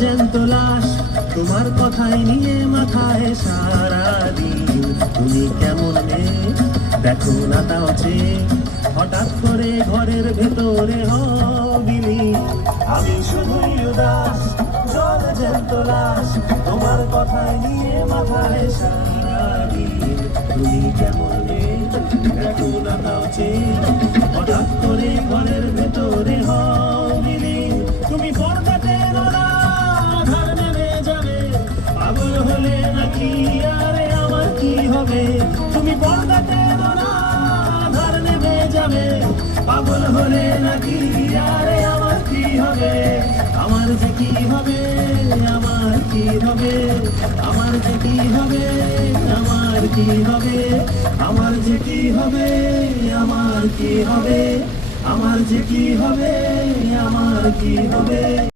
জ্যান্ত লাশ তোমার কথাই নিয়ে মাথায় সারাদিন। তুমি কেমন মেয়ে দেখো না তাও চেয়ে, হঠাৎ করে ঘরের ভেতরে হবিনি। আমি শুধুই উদাস জল জ্যান্ত লাশ তোমার কথাই নিয়ে মাথায় সারাদিন। তুমি কেমন মেয়ে দেখো না তাও চেয়ে, হঠাৎ করে ঘরের ভেতরে হবিনি। তুমি পর্দা টেনো না, আধার নেমে যাবে, পাগল হলে নাকি আরে আমার কি হবে? তুমি পর্দা টেনো না, আধার নেমে যাবে, পাগল হলে নাকি আরে আমার কি হবে? আমার যে কি হবে, আমার কি হবে, আমার যে কি হবে, আমার কি হবে, আমার যে কি হবে, আমার কি হবে, আমার যে কি হবে, আমার কি হবে।